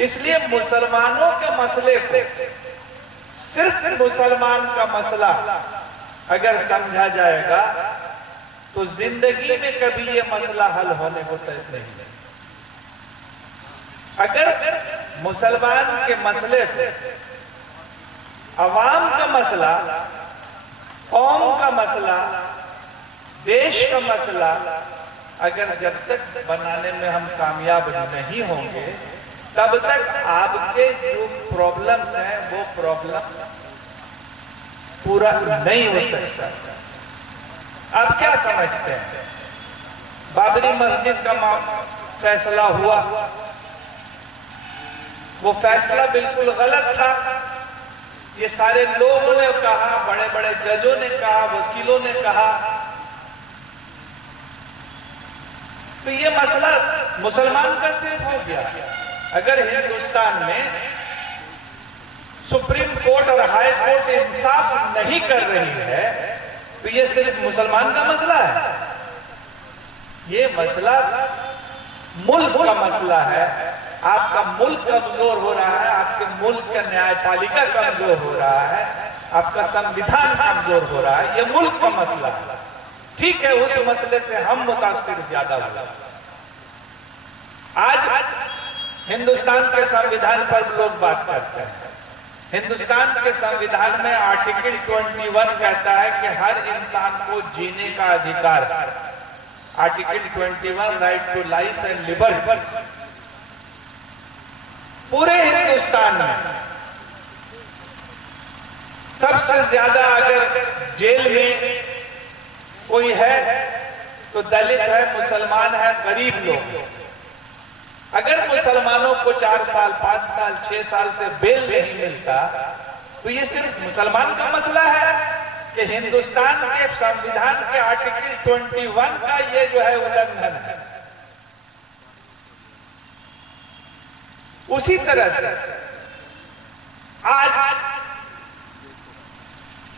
इसलिए मुसलमानों के मसले को सिर्फ मुसलमान का मसला अगर समझा जाएगा तो जिंदगी में कभी ये मसला हल होने को तय नहीं। अगर मुसलमान के मसले को अवाम का मसला, कौम का मसला, देश का मसला अगर जब तक बनाने में हम कामयाब नहीं होंगे तब तक आपके जो प्रॉब्लम्स हैं वो प्रॉब्लम पूरा नहीं हो सकता। आप क्या समझते हैं? बाबरी मस्जिद का फैसला हुआ, वो फैसला बिल्कुल गलत था। ये सारे लोगों ने कहा, बड़े बड़े जजों ने कहा, वकीलों ने कहा। तो ये मसला मुसलमान का सिर्फ हो गया। अगर हिंदुस्तान में सुप्रीम कोर्ट और हाई कोर्ट इंसाफ नहीं कर रही है तो ये सिर्फ मुसलमान का मसला है? ये मसला मुल्क का मसला है। आपका मुल्क कमजोर हो रहा है, आपके मुल्क का न्यायपालिका कमजोर हो रहा है, आपका संविधान कमजोर हो रहा है। ये मुल्क का मसला है। ठीक है, उस मसले से हम मुतासिर ज्यादा हुआ। आज हिंदुस्तान के संविधान पर लोग बात करते हैं। हिंदुस्तान के संविधान में आर्टिकल 21 कहता है कि हर इंसान को जीने का अधिकार। Article 21 right to life and liberty. पूरे हिंदुस्तान में सबसे ज्यादा अगर जेल में कोई है तो दलित है, मुसलमान है, गरीब लोग। अगर मुसलमानों को 4 साल, 5 साल, 6 साल से बेल नहीं मिलता तो ये सिर्फ मुसलमान का मसला है कि हिंदुस्तान के संविधान के आर्टिकल 21 का ये जो है उल्लंघन है। उसी तरह से आज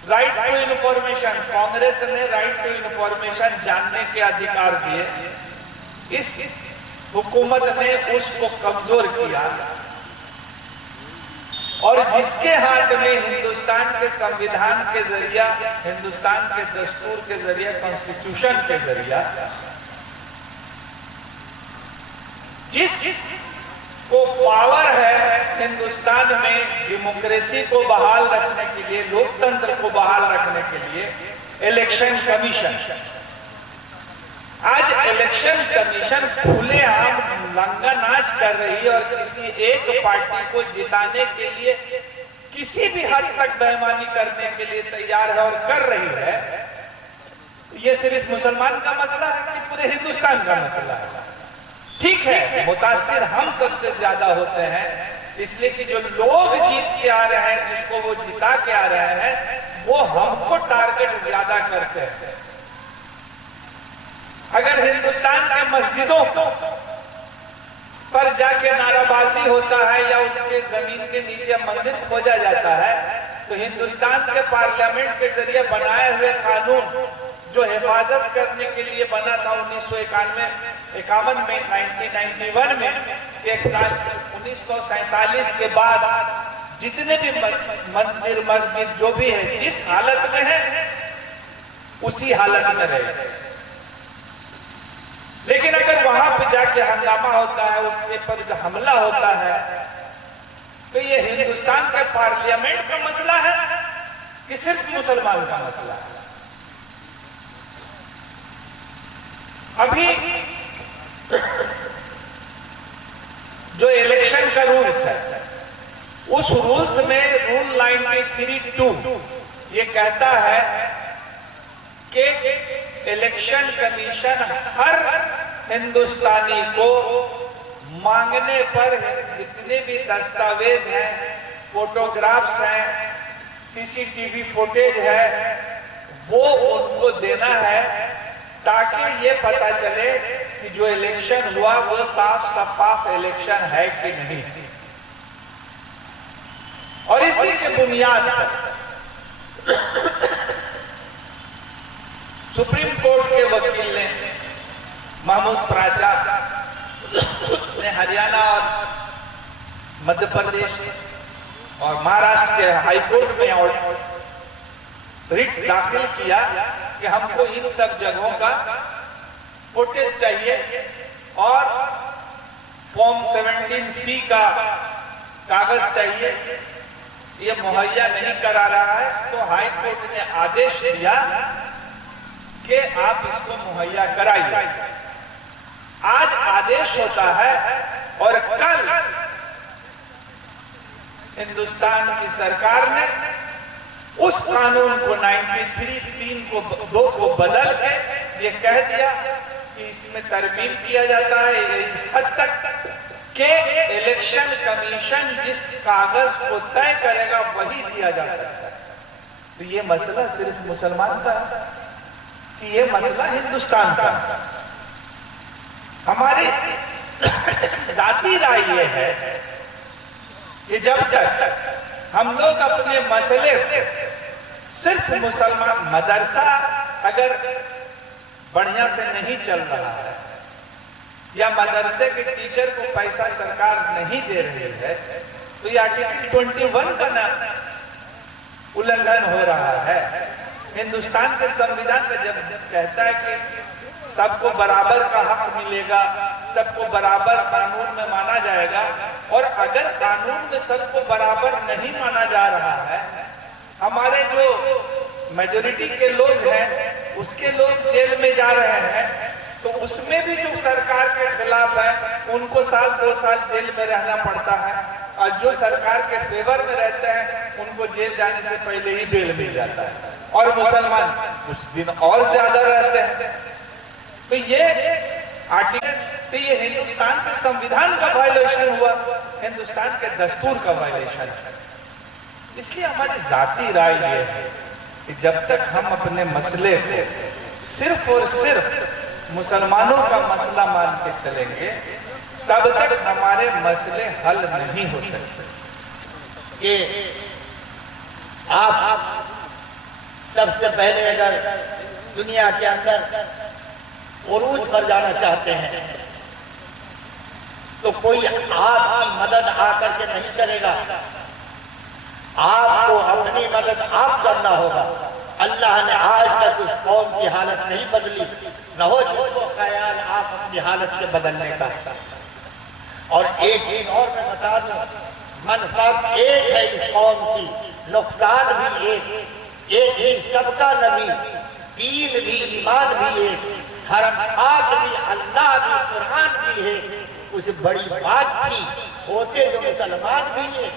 राइट टू इंफॉर्मेशन, कांग्रेस ने राइट टू इंफॉर्मेशन जानने के अधिकार दिए। इस हुकूमत ने उसको कमजोर किया और जिसके हाथ में हिंदुस्तान के संविधान के जरिया, हिंदुस्तान के दस्तूर के जरिया, कॉन्स्टिट्यूशन के जरिया जिस को पावर है हिंदुस्तान में डेमोक्रेसी को बहाल रखने के लिए, लोकतंत्र को बहाल रखने के लिए, इलेक्शन कमीशन। आज इलेक्शन कमीशन खुलेआम लंगा नाच कर रही है और किसी एक पार्टी को जिताने के लिए किसी भी हद तक बेईमानी करने के लिए तैयार है और कर रही है। ये सिर्फ मुसलमान का मसला है कि पूरे हिंदुस्तान का मसला है? ठीक है, मुतासिर हम सबसे ज्यादा होते हैं, इसलिए कि जो लोग जीत के आ रहे हैं, जिसको वो जिता के आ रहे हैं, वो हमको टारगेट ज्यादा करते हैं। अगर हिंदुस्तान के मस्जिदों पर जाके नाराबाजी होता है या उसके जमीन के नीचे मंदिर खोजा जाता है तो हिंदुस्तान के पार्लियामेंट के जरिए बनाए हुए कानून जो हिफाजत करने के लिए बना था 1951 में, 1991 में, 1947 के बाद जितने भी मंदिर मस्जिद जो भी है जिस हालत में है उसी हालत में रहे। लेकिन अगर वहां पे जाके हंगामा होता है, उसके पर हमला होता है, तो ये हिंदुस्तान के पार्लियामेंट का मसला है कि सिर्फ मुसलमान का मसला है? अभी जो इलेक्शन का रूल्स है, उस रूल्स में रूल 93(2) ये कहता है कि इलेक्शन कमीशन हर हिंदुस्तानी को मांगने पर जितने भी दस्तावेज हैं, फोटोग्राफ्स हैं, सीसीटीवी फुटेज है, वो उनको देना है ताकि ये पता चले कि जो इलेक्शन हुआ वो साफ शफाफ इलेक्शन है कि नहीं। और इसी के बुनियाद पर सुप्रीम कोर्ट के वकील ने महमूद प्राचा ने हरियाणा और मध्य प्रदेश और महाराष्ट्र के हाईकोर्ट में और रिट दाखिल किया कि हमको इन सब जगहों का फुटेज चाहिए और फॉर्म 17C का कागज चाहिए, ये मुहैया नहीं करा रहा है। तो हाई कोर्ट ने आदेश दिया कि आप इसको मुहैया कराइए। आज आदेश होता है और कल हिंदुस्तान की सरकार ने उस कानून को 93(3) को बदल के ये कह दिया कि इसमें तरमीम किया जाता है इस हद तक कि इलेक्शन कमीशन जिस कागज को तय करेगा वही दिया जा सकता है। तो ये मसला सिर्फ मुसलमान का कि ये मसला हिंदुस्तान का। हमारी जाती राय ये है कि जब तक हम लोग अपने मसले सिर्फ मुसलमान, मदरसा अगर बढ़िया से नहीं चल रहा है या मदरसे के टीचर को पैसा सरकार नहीं दे रही है, तो ये आर्टिकल 21 का ना उल्लंघन हो रहा है। हिंदुस्तान के संविधान का जब कहता है कि सबको बराबर का हक मिलेगा, सबको बराबर कानून में माना जाएगा, और अगर कानून में सबको बराबर नहीं माना जा रहा है, हमारे जो मेजोरिटी के लोग हैं उसके लोग जेल में जा रहे हैं, तो उसमें भी जो सरकार के खिलाफ है उनको 1-2 साल जेल में रहना पड़ता है, और जो सरकार के फेवर में रहते हैं उनको जेल जाने से पहले ही बेल मिल जाता है, और मुसलमान कुछ दिन और ज्यादा रहते हैं। तो ये आर्टिकल, तो ये हिंदुस्तान के संविधान का वायलेशन हुआ, हिंदुस्तान के दस्तूर का वायलेशन है। इसलिए हमारी जाती राय ये है कि जब तक हम अपने मसले को सिर्फ और सिर्फ मुसलमानों का मसला मान के चलेंगे, तब तक हमारे मसले हल नहीं हो सकते। कि आप सबसे पहले अगर दुनिया के अंदर उरूज पर जाना चाहते हैं तो कोई आपकी मदद आकर के नहीं करेगा, आपको अपनी मदद आप करना होगा। अल्लाह ने आज तक उस कौम की हालत नहीं बदली, न हो जिसको ख्याल आप अपनी हालत के बदलने का। और एक चीज और मैं बता दूं, मनफात एक है इस कौम की, नुकसान भी एक ही सबका नबी, दीन भी, ईमान भी एक, हरम पाक भी, अल्लाह भी, कुरान भी है। कुछ बड़ी बात थी, होते जो मुसलमान भी है।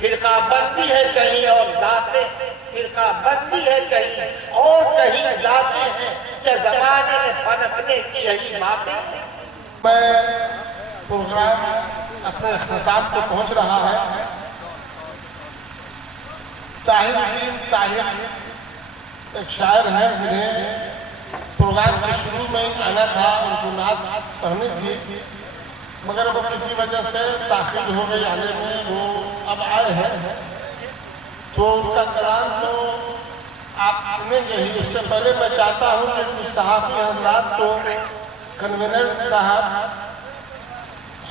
फिरका बंदी है कहीं और जाते, फिरका बंदी है कहीं और कहीं जाते हैं, क्या जमाने में पनपने की यही बातें हैं। मैं प्रोग्राम अपने इख्तिताम को पहुंच रहा है। ताहिर एक शायर है जिन्हें प्रोग्राम के शुरू में ही आना था, उनको नात पढ़नी थी, मगर वो किसी वजह से ताखिर हो गई आने में, वो अब आए हैं। तो उनका कलाम तो आप सुनेंगे ही। उससे पहले मैं चाहता हूँ कि कुछ सहाफ़ी हजरात को कन्वीनर साहब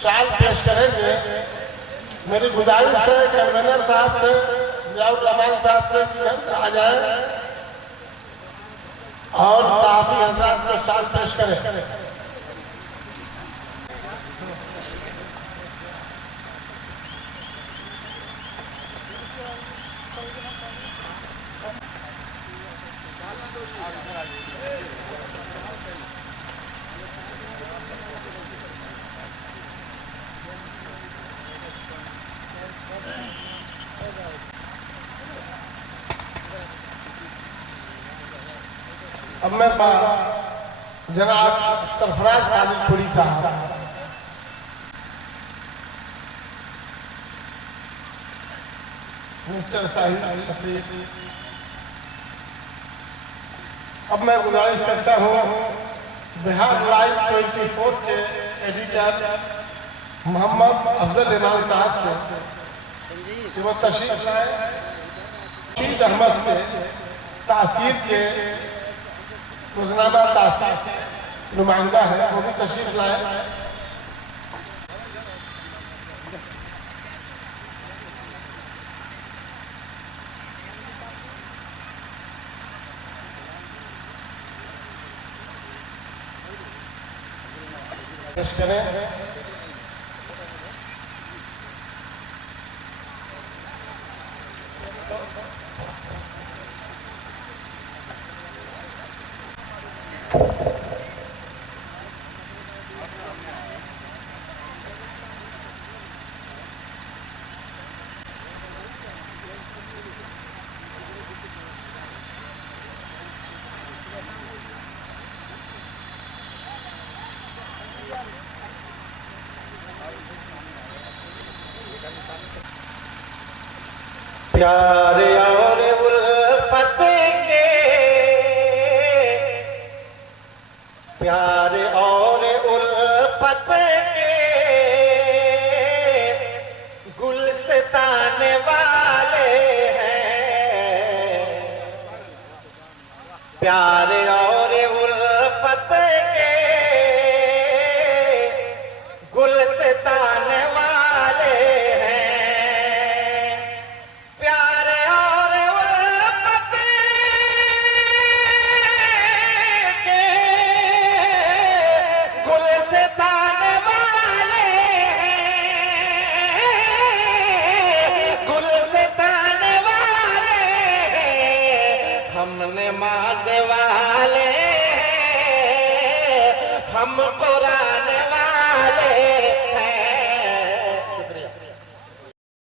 शाल पेश करेंगे। मेरी गुजारिश है कन्वीनर साहब से, जियाउर रहमान साहब से आ जाए और सहाफ़ी हजरात को शाल पेश करें। अब मैं जनाब सरफराज कादिरपुरी साहब, मिस्टर साहिब सफीद, अब मैं गुजारिश करता हूँ बिहार लाइव 24 के एडिटर मोहम्मद अफजल इमाम साहब से कि वो तशरीफ लाए। रशीद अहमद से तासीर के रोजनामा तासीर के नुमाइंदा है, वो भी तशरीफ लाए। पेश करें। प्यार और उल्फत के, प्यार और उल्फत के गुलस्तान वाले हैं, प्यार